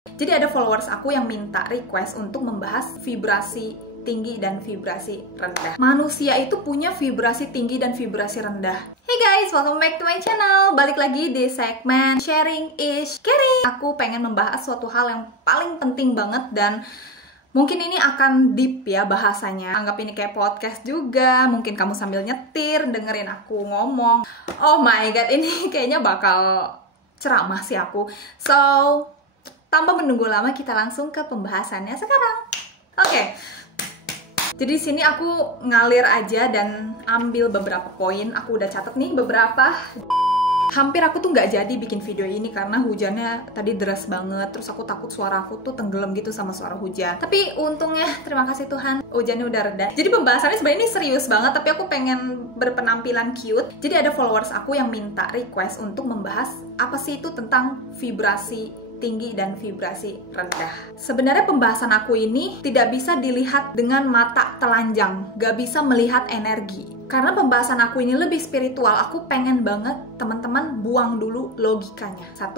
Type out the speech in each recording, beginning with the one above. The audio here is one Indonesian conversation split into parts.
Jadi ada followers aku yang minta request untuk membahas vibrasi tinggi dan vibrasi rendah. Manusia itu punya vibrasi tinggi dan vibrasi rendah. Hey guys, welcome back to my channel. Balik lagi di segmen Sharing is Caring. Aku pengen membahas suatu hal yang paling penting banget dan mungkin ini akan deep ya bahasanya. Anggap ini kayak podcast juga. Mungkin kamu sambil nyetir, dengerin aku ngomong. Oh my god, ini kayaknya bakal ceramah sih aku. So, tanpa menunggu lama, kita langsung ke pembahasannya sekarang. Oke. Jadi di sini aku ngalir aja dan ambil beberapa poin. Aku udah catat nih beberapa. Hampir aku tuh nggak jadi bikin video ini karena hujannya tadi deras banget. Terus aku takut suara aku tuh tenggelam gitu sama suara hujan. Tapi untungnya, terima kasih Tuhan, hujannya udah reda. Jadi pembahasannya sebenarnya ini serius banget, tapi aku pengen berpenampilan cute. Jadi ada followers aku yang minta request untuk membahas apa sih itu tentang vibrasi tinggi dan vibrasi rendah. Sebenarnya pembahasan aku ini tidak bisa dilihat dengan mata telanjang, gak bisa melihat energi. Karena pembahasan aku ini lebih spiritual, aku pengen banget teman-teman buang dulu logikanya. 1,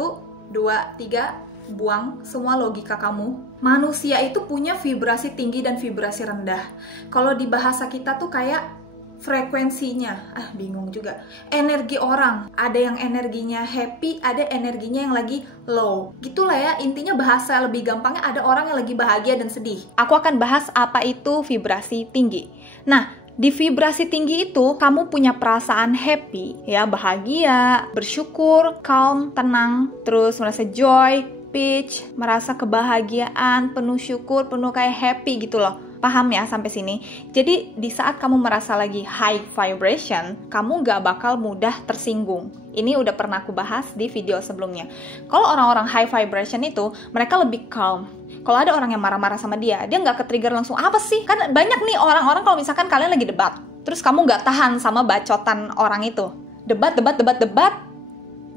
2, 3, buang semua logika kamu. Manusia itu punya vibrasi tinggi dan vibrasi rendah. Kalau di bahasa kita tuh kayak frekuensinya, bingung juga. Energi orang, ada yang energinya happy, ada energinya yang lagi low. Gitulah ya, intinya bahasa lebih gampangnya ada orang yang lagi bahagia dan sedih. Aku akan bahas apa itu vibrasi tinggi. Nah, di vibrasi tinggi itu kamu punya perasaan happy, ya, bahagia, bersyukur, calm, tenang, terus merasa joy, peace, merasa kebahagiaan, penuh syukur, penuh kayak happy gitu loh. Paham ya sampai sini? Jadi di saat kamu merasa lagi high vibration, kamu gak bakal mudah tersinggung. Ini udah pernah aku bahas di video sebelumnya. Kalau orang-orang high vibration itu, mereka lebih calm. Kalau ada orang yang marah-marah sama dia gak ke-trigger langsung, apa sih? Kan banyak nih orang-orang kalau misalkan kalian lagi debat, terus kamu gak tahan sama bacotan orang itu. Debat,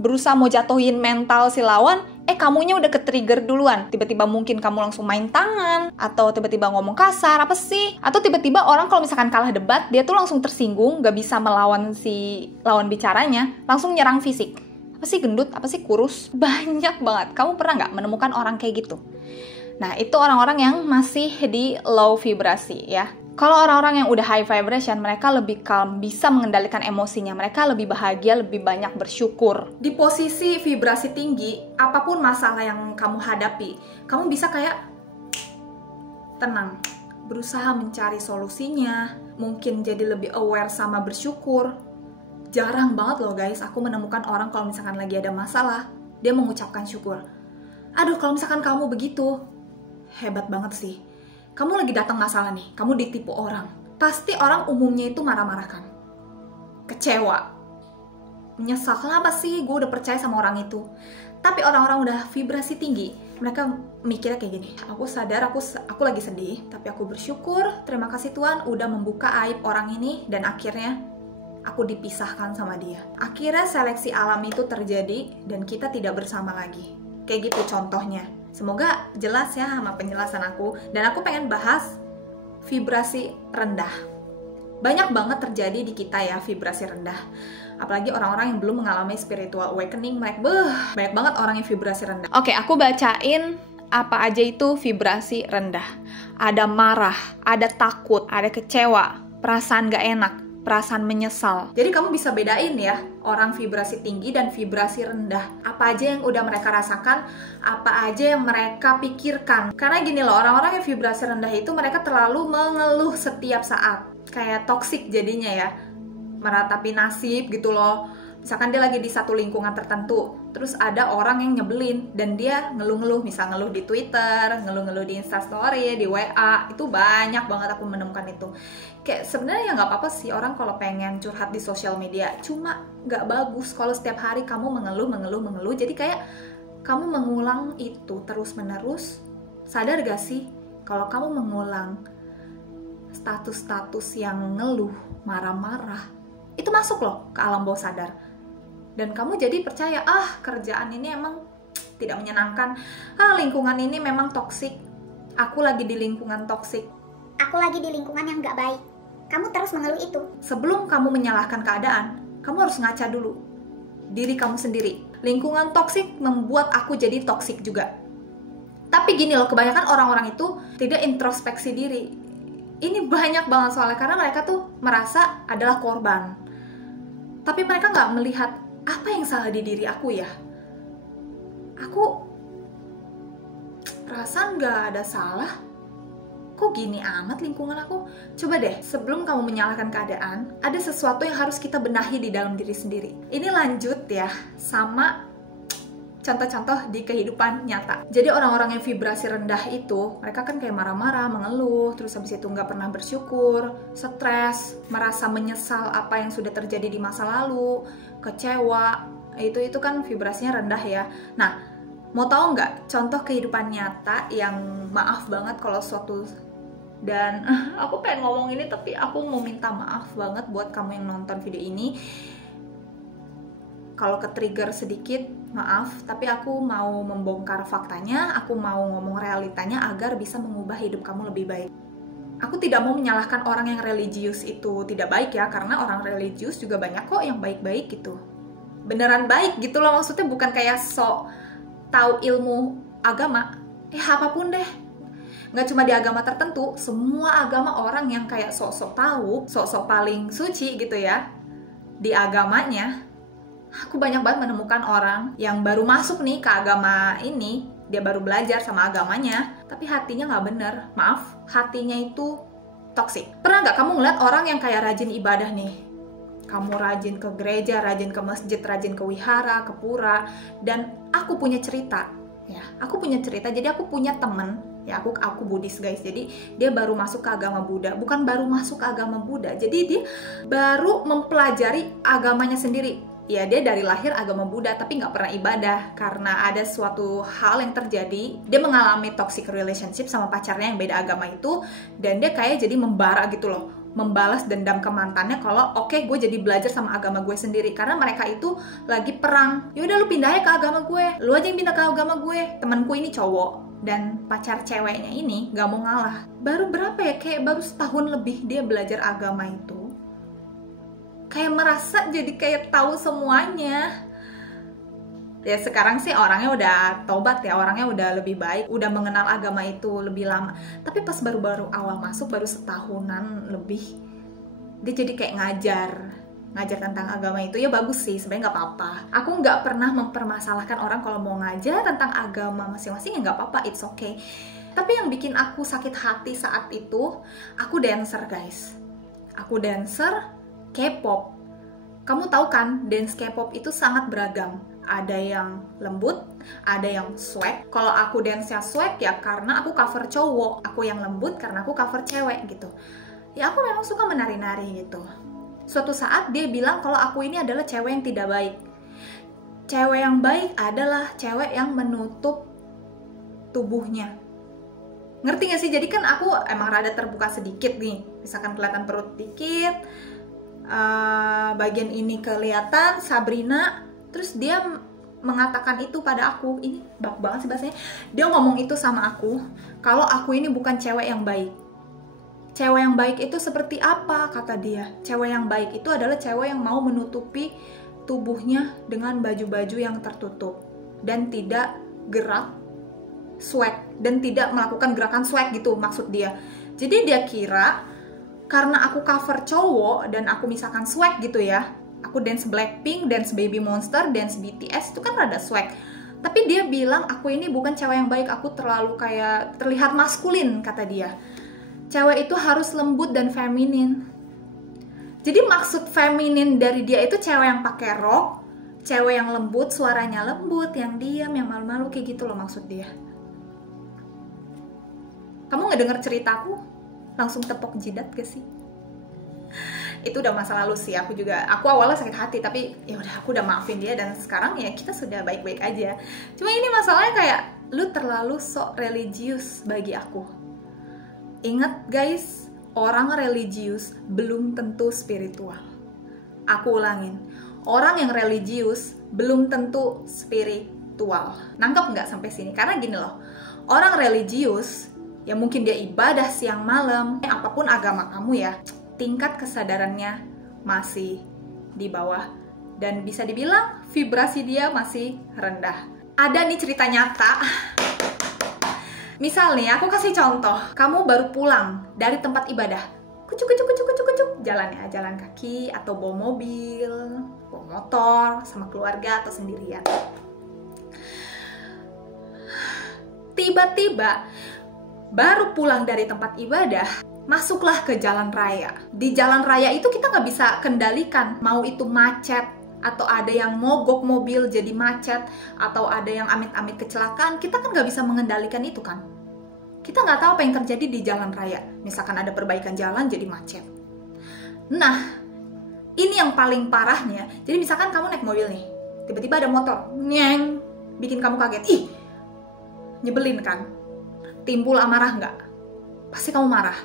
berusaha mau jatuhin mental si lawan, kamunya udah ke-trigger duluan. Tiba-tiba mungkin kamu langsung main tangan, atau tiba-tiba ngomong kasar, apa sih? Atau tiba-tiba orang kalau misalkan kalah debat, dia tuh langsung tersinggung, gak bisa melawan si lawan bicaranya, langsung nyerang fisik. Apa sih gendut? Apa sih kurus? Banyak banget. Kamu pernah gak menemukan orang kayak gitu? Nah, itu orang-orang yang masih di low vibrasi ya. Kalau orang-orang yang udah high vibration, mereka lebih calm, bisa mengendalikan emosinya, mereka lebih bahagia, lebih banyak bersyukur. Di posisi vibrasi tinggi, apapun masalah yang kamu hadapi, kamu bisa kayak tenang, berusaha mencari solusinya, mungkin jadi lebih aware sama bersyukur. Jarang banget loh guys, aku menemukan orang kalau misalkan lagi ada masalah, dia mengucapkan syukur. Aduh, kalau misalkan kamu begitu, hebat banget sih. Kamu lagi datang masalah nih, kamu ditipu orang. Pasti orang umumnya itu marah-marah kan? Kecewa. Menyesal, kenapa sih gue udah percaya sama orang itu? Tapi orang-orang udah vibrasi tinggi, mereka mikirnya kayak gini. Aku sadar aku lagi sedih, tapi aku bersyukur, terima kasih Tuhan udah membuka aib orang ini, dan akhirnya aku dipisahkan sama dia. Akhirnya seleksi alam itu terjadi, dan kita tidak bersama lagi. Kayak gitu contohnya. Semoga jelas ya sama penjelasan aku. Dan aku pengen bahas vibrasi rendah. Banyak banget terjadi di kita ya vibrasi rendah. Apalagi orang-orang yang belum mengalami spiritual awakening. Banyak banget orang yang vibrasi rendah. Oke, aku bacain apa aja itu vibrasi rendah. Ada marah, ada takut, ada kecewa, perasaan gak enak, perasaan menyesal. Jadi kamu bisa bedain ya orang vibrasi tinggi dan vibrasi rendah. Apa aja yang udah mereka rasakan, apa aja yang mereka pikirkan. Karena gini loh, orang-orang yang vibrasi rendah itu mereka terlalu mengeluh setiap saat. Kayak toksik jadinya ya. Meratapi nasib gitu loh. Misalkan dia lagi di satu lingkungan tertentu, terus ada orang yang nyebelin dan dia ngeluh-ngeluh, misal ngeluh di Twitter, ngeluh-ngeluh di Instastory, di WA, itu banyak banget aku menemukan itu. Kayak sebenarnya ya nggak apa-apa sih orang kalau pengen curhat di sosial media, cuma nggak bagus kalau setiap hari kamu mengeluh, jadi kayak kamu mengulang itu terus-menerus. Sadar gak sih kalau kamu mengulang status-status yang ngeluh, marah-marah, itu masuk loh ke alam bawah sadar. Dan kamu jadi percaya, kerjaan ini emang tidak menyenangkan, lingkungan ini memang toksik, aku lagi di lingkungan toksik, aku lagi di lingkungan yang gak baik. Kamu terus mengeluh itu. Sebelum kamu menyalahkan keadaan, kamu harus ngaca dulu diri kamu sendiri. Lingkungan toksik membuat aku jadi toksik juga. Tapi gini loh, kebanyakan orang-orang itu tidak introspeksi diri. Ini banyak banget soalnya, karena mereka tuh merasa adalah korban. Tapi mereka nggak melihat apa yang salah di diri aku ya. Aku perasaan nggak ada salah. Kok gini amat lingkungan aku? Coba deh, sebelum kamu menyalahkan keadaan, ada sesuatu yang harus kita benahi di dalam diri sendiri. Ini lanjut ya sama contoh-contoh di kehidupan nyata. Jadi orang-orang yang vibrasi rendah itu, mereka kan kayak marah-marah, mengeluh, terus habis itu nggak pernah bersyukur, stres, merasa menyesal apa yang sudah terjadi di masa lalu, kecewa. Itu kan vibrasinya rendah ya. Nah, mau tahu nggak contoh kehidupan nyata yang maaf banget kalau suatu, dan aku pengen ngomong ini tapi aku mau minta maaf banget buat kamu yang nonton video ini. Kalau ke-trigger sedikit, maaf, tapi aku mau membongkar faktanya, aku mau ngomong realitanya agar bisa mengubah hidup kamu lebih baik. Aku tidak mau menyalahkan orang yang religius itu tidak baik ya, karena orang religius juga banyak kok yang baik-baik gitu. Beneran baik gitu loh, maksudnya bukan kayak sok tahu ilmu agama. Apapun deh. Nggak cuma di agama tertentu, semua agama orang yang kayak sok-sok tahu, sok-sok paling suci gitu ya, di agamanya. Aku banyak banget menemukan orang yang baru masuk nih ke agama ini, dia baru belajar sama agamanya, tapi hatinya nggak bener. Maaf, hatinya itu toksik. Pernah nggak kamu ngeliat orang yang kayak rajin ibadah nih? Kamu rajin ke gereja, rajin ke masjid, rajin ke wihara, ke pura, dan aku punya cerita. Ya, aku punya cerita. Jadi aku punya temen, ya aku Buddhis guys. Jadi dia baru masuk ke agama Buddha, bukan baru masuk ke agama Buddha. Jadi dia baru mempelajari agamanya sendiri. Ya dia dari lahir agama Buddha tapi nggak pernah ibadah karena ada suatu hal yang terjadi. Dia mengalami toxic relationship sama pacarnya yang beda agama itu, dan dia kayak jadi membara gitu loh, membalas dendam ke mantannya kalau oke, gue jadi belajar sama agama gue sendiri karena mereka itu lagi perang. Yaudah lu pindah aja ke agama gue, lu aja yang pindah ke agama gue. Temanku ini cowok dan pacar ceweknya ini gak mau ngalah. Baru berapa ya, kayak baru setahun lebih dia belajar agama itu. Kayak merasa jadi kayak tahu semuanya. Ya sekarang sih orangnya udah tobat ya, orangnya udah lebih baik, udah mengenal agama itu lebih lama. Tapi pas baru-baru awal masuk, baru setahunan lebih, dia jadi kayak ngajar tentang agama itu. Ya bagus sih, sebenarnya nggak apa-apa. Aku nggak pernah mempermasalahkan orang kalau mau ngajar tentang agama masing-masing, ya nggak apa-apa, it's okay. Tapi yang bikin aku sakit hati saat itu, aku dancer guys. Aku dancer K-pop. Kamu tahu kan, dance K-pop itu sangat beragam. Ada yang lembut, ada yang swag. Kalau aku dance-nya swag ya karena aku cover cowok. Aku yang lembut karena aku cover cewek gitu. Ya aku memang suka menari-nari gitu. Suatu saat dia bilang kalau aku ini adalah cewek yang tidak baik. Cewek yang baik adalah cewek yang menutup tubuhnya. Ngerti gak sih? Jadi kan aku emang rada terbuka sedikit nih. Misalkan kelihatan perut dikit, bagian ini kelihatan, Sabrina. Terus dia mengatakan itu pada aku. Ini bagus banget sih bahasanya. Dia ngomong itu sama aku, kalau aku ini bukan cewek yang baik. Cewek yang baik itu seperti apa, kata dia. Cewek yang baik itu adalah cewek yang mau menutupi tubuhnya dengan baju-baju yang tertutup dan tidak gerak swag, dan tidak melakukan gerakan swag gitu maksud dia. Jadi dia kira karena aku cover cowok dan aku misalkan swag gitu ya, aku dance Blackpink, dance Baby Monster, dance BTS, itu kan rada swag. Tapi dia bilang aku ini bukan cewek yang baik, aku terlalu kayak terlihat maskulin, kata dia. Cewek itu harus lembut dan feminin. Jadi maksud feminin dari dia itu cewek yang pakai rok, cewek yang lembut, suaranya lembut, yang diam, yang malu-malu, kayak gitu loh maksud dia. Kamu ngedenger ceritaku langsung tepok jidat gak sih? Itu udah masa lalu sih. Aku awalnya sakit hati, tapi ya udah, aku udah maafin dia dan sekarang ya kita sudah baik-baik aja. Cuma ini masalahnya kayak lu terlalu sok religius bagi aku. Ingat guys, orang religius belum tentu spiritual. Aku ulangin, orang yang religius belum tentu spiritual. Nangkep nggak sampai sini? Karena gini loh, orang religius ya mungkin dia ibadah siang malam, apapun agama kamu ya, tingkat kesadarannya masih di bawah dan bisa dibilang vibrasi dia masih rendah. Ada nih cerita nyata. Misal nih, aku kasih contoh. Kamu baru pulang dari tempat ibadah. Kucuk, kucuk, kucuk, kucuk, kucuk. Jalan ya, jalan kaki atau bawa mobil, bawa motor, sama keluarga atau sendirian. Tiba-tiba, baru pulang dari tempat ibadah, masuklah ke jalan raya. Di jalan raya itu kita nggak bisa kendalikan. Mau itu macet, atau ada yang mogok mobil jadi macet, atau ada yang amit-amit kecelakaan, kita kan nggak bisa mengendalikan itu kan. Kita nggak tahu apa yang terjadi di jalan raya. Misalkan ada perbaikan jalan jadi macet. Nah, ini yang paling parahnya. Jadi misalkan kamu naik mobil nih, tiba-tiba ada motor, nyeng, bikin kamu kaget. Ih, nyebelin kan? Timbul amarah nggak? Pasti kamu marah.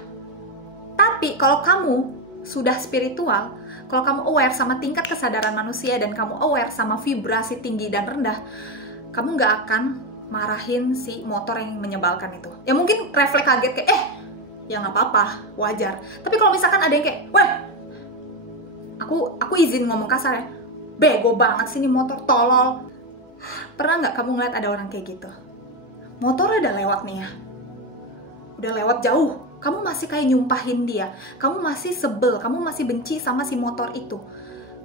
Tapi kalau kamu sudah spiritual, kalau kamu aware sama tingkat kesadaran manusia dan kamu aware sama vibrasi tinggi dan rendah, kamu nggak akan marahin si motor yang menyebalkan itu. Ya mungkin refleks kaget kayak, ya nggak apa-apa, wajar. Tapi kalau misalkan ada yang kayak, weh, aku izin ngomong kasar ya, bego banget sih ini motor, tolol. Pernah nggak kamu ngeliat ada orang kayak gitu? Motornya udah lewat nih ya, udah lewat jauh, kamu masih kayak nyumpahin dia, kamu masih sebel, kamu masih benci sama si motor itu.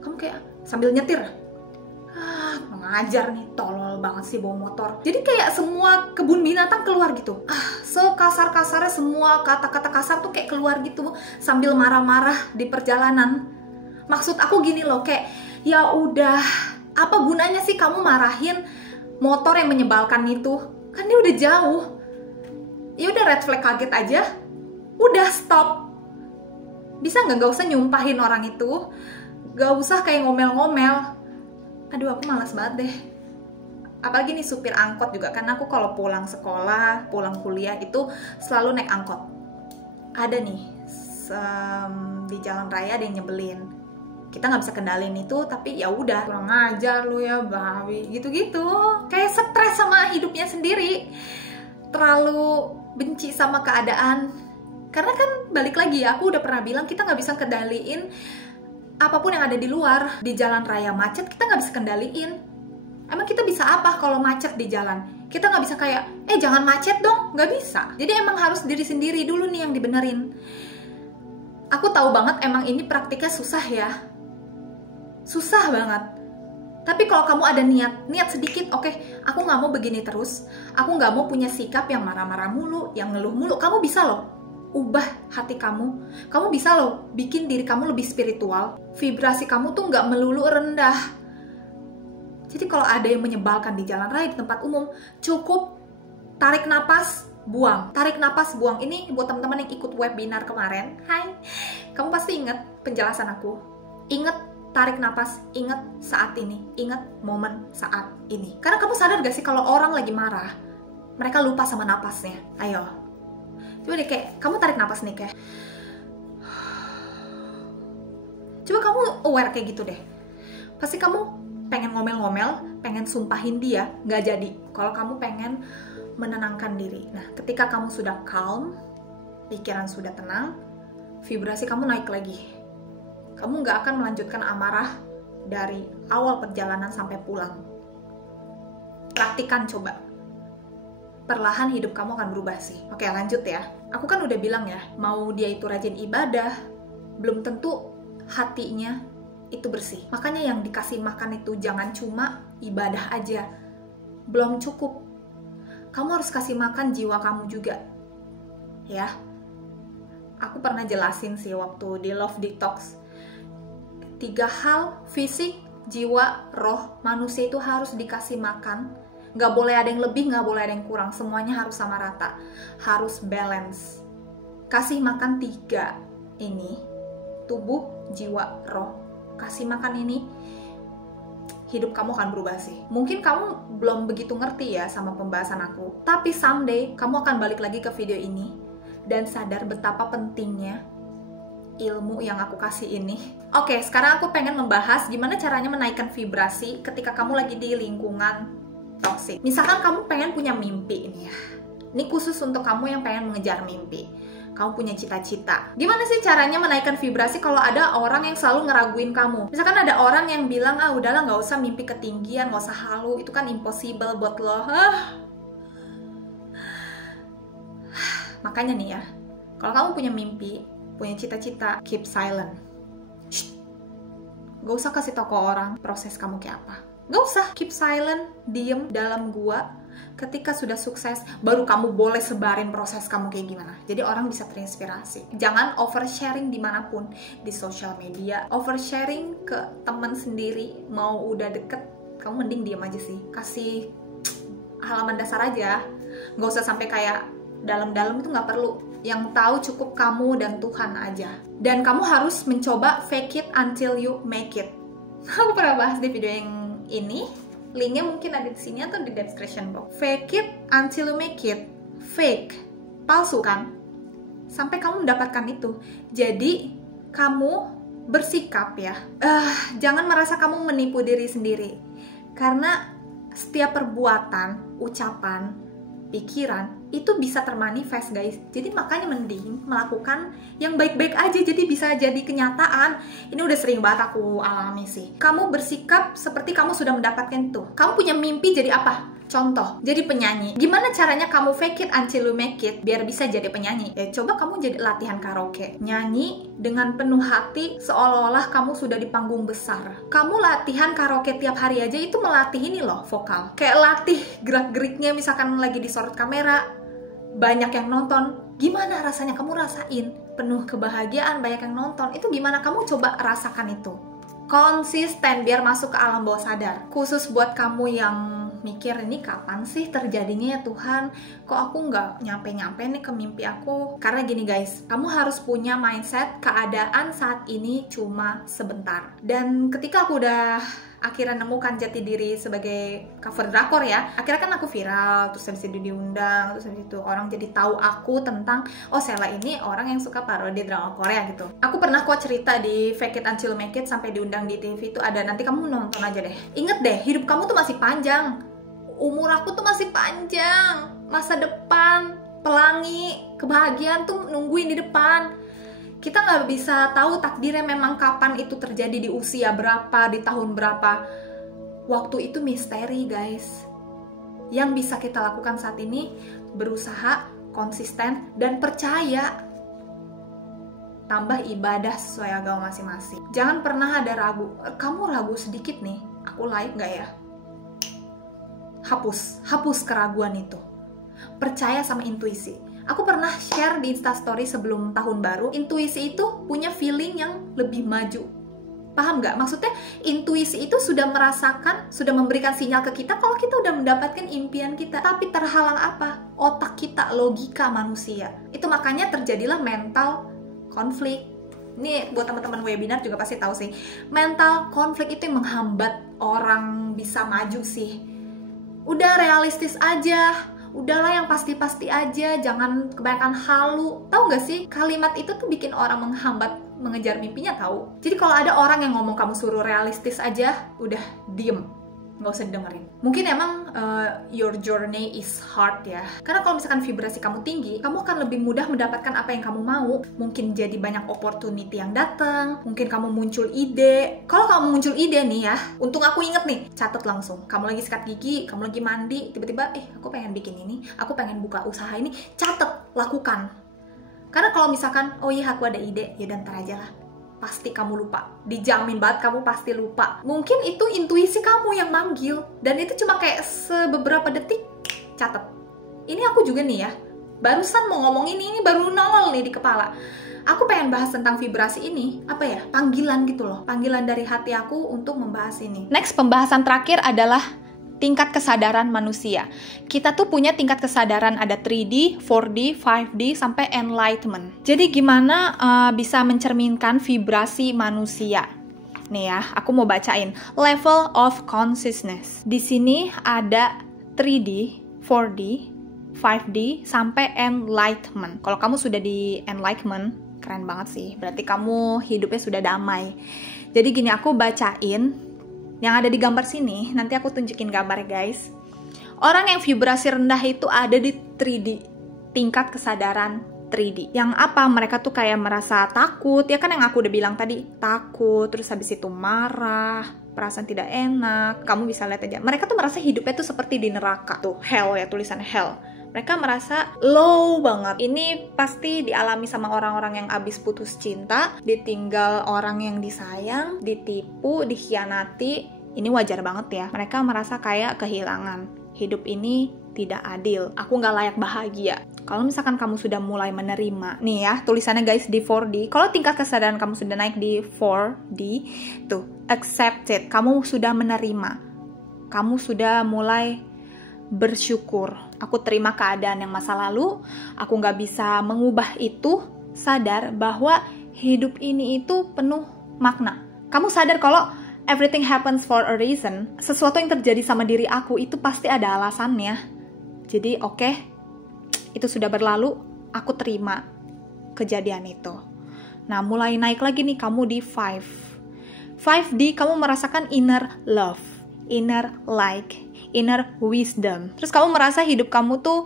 Kamu kayak sambil nyetir, mengajar nih, tolol banget sih bawa motor. Jadi kayak semua kebun binatang keluar gitu. Sekasar-kasarnya semua kata-kata kasar tuh kayak keluar gitu sambil marah-marah di perjalanan. Maksud aku gini loh, kayak ya udah, apa gunanya sih kamu marahin motor yang menyebalkan itu? Kan dia udah jauh. Ya udah, red flag kaget aja. Udah stop. Bisa nggak usah nyumpahin orang itu? Gak usah kayak ngomel-ngomel. Aduh, aku malas banget deh. Apalagi nih supir angkot juga, karena aku kalau pulang sekolah, pulang kuliah itu selalu naik angkot. Ada nih di jalan raya ada yang nyebelin. Kita nggak bisa kendalin itu, tapi ya udah, kurang ajar lu ya babi, gitu-gitu. Kayak stres sama hidupnya sendiri, terlalu benci sama keadaan. Karena kan balik lagi ya, aku udah pernah bilang kita nggak bisa kendaliin apapun yang ada di luar. Di jalan raya macet, kita nggak bisa kendaliin. Emang kita bisa apa kalau macet di jalan? Kita nggak bisa kayak, jangan macet dong, nggak bisa. Jadi emang harus diri sendiri dulu nih yang dibenerin. Aku tahu banget emang ini praktiknya susah ya. Susah banget. Tapi kalau kamu ada niat sedikit, oke, aku nggak mau begini terus. Aku nggak mau punya sikap yang marah-marah mulu, yang ngeluh mulu. Kamu bisa loh ubah hati kamu. Kamu bisa loh bikin diri kamu lebih spiritual. Vibrasi kamu tuh nggak melulu rendah. Jadi kalau ada yang menyebalkan di jalan raya, di tempat umum, cukup tarik napas, buang. Tarik napas, buang. Ini buat teman-teman yang ikut webinar kemarin. Hai, kamu pasti ingat penjelasan aku. Ingat tarik napas, ingat saat ini, ingat momen saat ini. Karena kamu sadar gak sih kalau orang lagi marah, mereka lupa sama napasnya. Ayo, coba deh kayak, kamu tarik napas nih kayak, coba kamu aware kayak gitu deh. Pasti kamu pengen ngomel-ngomel, pengen sumpahin dia, gak jadi. Kalau kamu pengen menenangkan diri. Nah, ketika kamu sudah calm, pikiran sudah tenang, vibrasi kamu naik lagi. Kamu gak akan melanjutkan amarah dari awal perjalanan sampai pulang. Praktikan coba. Perlahan hidup kamu akan berubah sih. Oke, lanjut ya. Aku kan udah bilang ya, mau dia itu rajin ibadah, belum tentu hatinya itu bersih. Makanya yang dikasih makan itu jangan cuma ibadah aja. Belum cukup. Kamu harus kasih makan jiwa kamu juga. Ya. Aku pernah jelasin sih waktu di Love Detox. 3 hal, fisik, jiwa, roh, manusia itu harus dikasih makan. Gak boleh ada yang lebih, gak boleh ada yang kurang. Semuanya harus sama rata. Harus balance. Kasih makan 3 ini. Tubuh, jiwa, roh. Kasih makan ini, hidup kamu akan berubah sih. Mungkin kamu belum begitu ngerti ya sama pembahasan aku. Tapi someday, kamu akan balik lagi ke video ini. Dan sadar betapa pentingnya ilmu yang aku kasih ini. Oke, sekarang aku pengen membahas gimana caranya menaikkan vibrasi ketika kamu lagi di lingkungan toksik. Misalkan kamu pengen punya mimpi ini ya. Ini khusus untuk kamu yang pengen mengejar mimpi. Kamu punya cita-cita. Gimana sih caranya menaikkan vibrasi kalau ada orang yang selalu ngeraguin kamu? Misalkan ada orang yang bilang, udahlah gak usah mimpi ketinggian, gak usah halu, itu kan impossible buat lo. Makanya nih ya, kalau kamu punya mimpi, punya cita-cita, keep silent. Shh. Gak usah kasih tau ke orang proses kamu kayak apa. Gak usah, keep silent, diem dalam gua. Ketika sudah sukses, baru kamu boleh sebarin proses kamu kayak gimana. Jadi orang bisa terinspirasi. Jangan oversharing dimanapun, di social media. Oversharing ke teman sendiri, mau udah deket, kamu mending diem aja sih. Kasih halaman dasar aja. Gak usah sampai kayak dalam-dalam, itu gak perlu. Yang tahu cukup kamu dan Tuhan aja. Dan kamu harus mencoba fake it until you make it. Aku pernah bahas di video yang ini, linknya mungkin ada di sini atau di description box. Fake it until you make it. Fake, palsu kan? Sampai kamu mendapatkan itu. Jadi kamu bersikap ya, jangan merasa kamu menipu diri sendiri. Karena setiap perbuatan, ucapan, pikiran itu bisa termanifest guys. Jadi makanya mending melakukan yang baik-baik aja, jadi bisa jadi kenyataan. Ini udah sering banget aku alami sih. Kamu bersikap seperti kamu sudah mendapatkan itu. Kamu punya mimpi jadi apa? Contoh, jadi penyanyi. Gimana caranya kamu fake it until you make it biar bisa jadi penyanyi? Ya coba kamu jadi latihan karaoke. Nyanyi dengan penuh hati seolah-olah kamu sudah di panggung besar. Kamu latihan karaoke tiap hari aja itu melatih ini loh, vokal. Kayak latih gerak-geriknya, misalkan lagi disorot kamera, banyak yang nonton. Gimana rasanya? Kamu rasain penuh kebahagiaan, banyak yang nonton. Itu gimana? Kamu coba rasakan itu. Konsisten biar masuk ke alam bawah sadar. Khusus buat kamu yang mikir, ini kapan sih terjadinya ya Tuhan? Kok aku nggak nyampe-nyampe nih ke mimpi aku? Karena gini guys, kamu harus punya mindset keadaan saat ini cuma sebentar. Dan ketika aku udah akhirnya nemukan jati diri sebagai cover drakor ya, akhirnya kan aku viral, terus habis itu diundang, terus habis itu orang jadi tahu aku tentang, oh Sela ini orang yang suka parodi drama Korea gitu. Aku pernah kok cerita di Fake It Until Make It sampai diundang di TV itu ada, nanti kamu nonton aja deh. Ingat deh, hidup kamu tuh masih panjang, umur aku tuh masih panjang, masa depan, pelangi, kebahagiaan tuh nungguin di depan. Kita nggak bisa tahu takdirnya memang kapan itu terjadi, di usia berapa, di tahun berapa. Waktu itu misteri guys. Yang bisa kita lakukan saat ini, berusaha, konsisten, dan percaya. Tambah ibadah sesuai agama masing-masing. Jangan pernah ada ragu. Kamu ragu sedikit nih, aku layak nggak ya? Hapus keraguan itu. Percaya sama intuisi. Aku pernah share di Instastory sebelum tahun baru, intuisi itu punya feeling yang lebih maju. Paham nggak? Maksudnya intuisi itu sudah merasakan, sudah memberikan sinyal ke kita kalau kita udah mendapatkan impian kita. Tapi terhalang apa? Otak kita, logika manusia. Itu makanya terjadilah mental konflik. Ini buat teman-teman webinar juga pasti tahu sih. Mental konflik itu yang menghambat orang bisa maju sih. Udah realistis aja. Udahlah yang pasti-pasti aja, jangan kebanyakan halu. Tahu nggak sih, kalimat itu tuh bikin orang menghambat mengejar mimpinya tahu. Jadi kalau ada orang yang ngomong kamu suruh realistis aja, udah diem, nggak usah dengerin. Mungkin emang your journey is hard ya. Karena kalau misalkan vibrasi kamu tinggi, kamu akan lebih mudah mendapatkan apa yang kamu mau. Mungkin jadi banyak opportunity yang datang, mungkin kamu muncul ide. Kalau kamu muncul ide nih ya, untung aku inget nih, catat langsung. Kamu lagi sikat gigi, kamu lagi mandi, tiba-tiba aku pengen bikin ini, aku pengen buka usaha ini, catat, lakukan. Karena kalau misalkan, oh iya aku ada ide, ya dan ntar aja lah, pasti kamu lupa. Dijamin banget kamu pasti lupa. Mungkin itu intuisi kamu yang manggil, dan itu cuma kayak beberapa detik, catat. Ini aku juga nih ya, barusan mau ngomong ini baru nongol nih di kepala. Aku pengen bahas tentang vibrasi ini, apa ya, panggilan gitu loh, panggilan dari hati aku untuk membahas ini. Next, pembahasan terakhir adalah tingkat kesadaran manusia. Kita tuh punya tingkat kesadaran, ada 3D, 4D, 5D, sampai enlightenment. Jadi gimana bisa mencerminkan vibrasi manusia? Nih ya, aku mau bacain. Level of consciousness. Di sini ada 3D, 4D, 5D, sampai enlightenment. Kalau kamu sudah di enlightenment, keren banget sih. Berarti kamu hidupnya sudah damai. Jadi gini, aku bacain yang ada di gambar sini, nanti aku tunjukin gambarnya guys. Orang yang vibrasi rendah itu ada di 3D, tingkat kesadaran 3D. Yang apa? Mereka tuh kayak merasa takut, ya kan yang aku udah bilang tadi, takut, terus habis itu marah, perasaan tidak enak. Kamu bisa lihat aja, mereka tuh merasa hidupnya tuh seperti di neraka. Tuh, hell ya, tulisan hell. Mereka merasa low banget. Ini pasti dialami sama orang-orang yang abis putus cinta, ditinggal orang yang disayang, ditipu, dikhianati. Ini wajar banget ya. Mereka merasa kayak kehilangan. Hidup ini tidak adil. Aku nggak layak bahagia. Kalau misalkan kamu sudah mulai menerima, nih ya, tulisannya guys di 4D. Kalau tingkat kesadaran kamu sudah naik di 4D, tuh, accepted. Kamu sudah menerima. Kamu sudah mulai bersyukur. Aku terima keadaan yang masa lalu. Aku nggak bisa mengubah itu. Sadar bahwa hidup ini itu penuh makna. Kamu sadar kalau everything happens for a reason. Sesuatu yang terjadi sama diri aku itu pasti ada alasannya. Jadi oke, itu sudah berlalu, aku terima kejadian itu. Nah, mulai naik lagi nih kamu di 5D, kamu merasakan inner love, inner like, inner wisdom. Terus kamu merasa hidup kamu tuh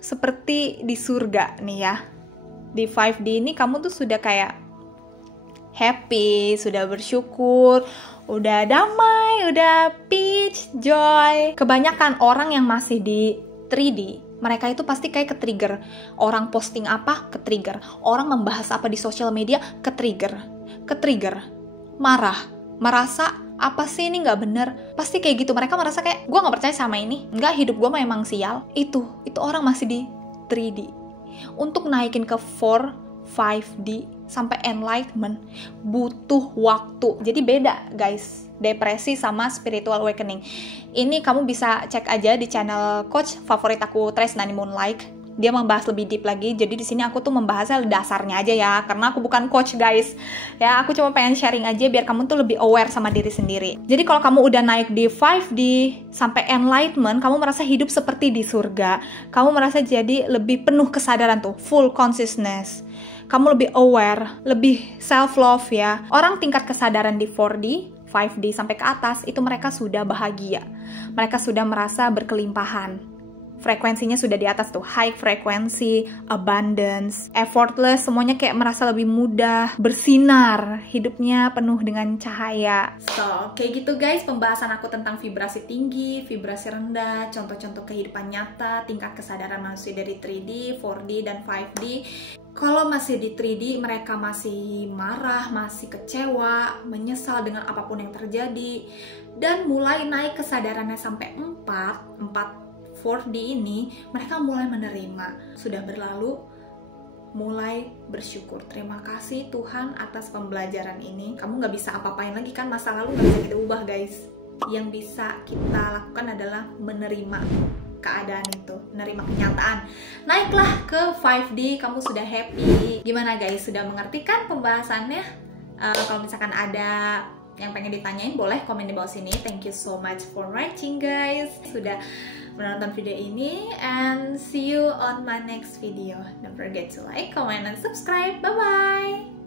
seperti di surga nih ya. Di 5D ini kamu tuh sudah kayak happy, sudah bersyukur, udah damai, udah peace, joy. Kebanyakan orang yang masih di 3D, mereka itu pasti kayak ke-trigger. Orang posting apa, ke-trigger. Orang membahas apa di sosial media, ke-trigger. Marah, merasa apa sih ini nggak bener. Pasti kayak gitu, mereka merasa kayak, gue nggak percaya sama ini. Nggak, hidup gue memang sial. Itu orang masih di 3D. Untuk naikin ke 5D sampai enlightenment butuh waktu. Jadi beda guys, depresi sama spiritual awakening. Ini kamu bisa cek aja di channel coach favorit aku, Tresnani Moonlight. Dia membahas lebih deep lagi. Jadi di sini aku tuh membahasnya dasarnya aja ya, karena aku bukan coach guys. Ya, aku cuma pengen sharing aja biar kamu tuh lebih aware sama diri sendiri. Jadi kalau kamu udah naik di 5D sampai enlightenment, kamu merasa hidup seperti di surga. Kamu merasa jadi lebih penuh kesadaran tuh, full consciousness. Kamu lebih aware, lebih self-love ya. Orang tingkat kesadaran di 4D, 5D sampai ke atas, itu mereka sudah bahagia. Mereka sudah merasa berkelimpahan. Frekuensinya sudah di atas tuh, high frequency, abundance, effortless, semuanya kayak merasa lebih mudah, bersinar, hidupnya penuh dengan cahaya. So, kayak gitu guys pembahasan aku tentang vibrasi tinggi, vibrasi rendah, contoh-contoh kehidupan nyata, tingkat kesadaran manusia dari 3D, 4D, dan 5D. Kalau masih di 3D, mereka masih marah, masih kecewa, menyesal dengan apapun yang terjadi, dan mulai naik kesadarannya sampai 4D ini, mereka mulai menerima. Sudah berlalu, mulai bersyukur. Terima kasih Tuhan atas pembelajaran ini. Kamu nggak bisa apa-apain lagi kan, masa lalu nggak bisa kita ubah guys. Yang bisa kita lakukan adalah menerima keadaan itu, menerima kenyataan. Naiklah ke 5D, kamu sudah happy. Gimana guys, sudah mengerti kan pembahasannya? Kalau misalkan ada yang pengen ditanyain, boleh komen di bawah sini. Thank you so much for watching guys, sudah menonton video ini, and see you on my next video. Don't forget to like, comment, and subscribe. Bye bye.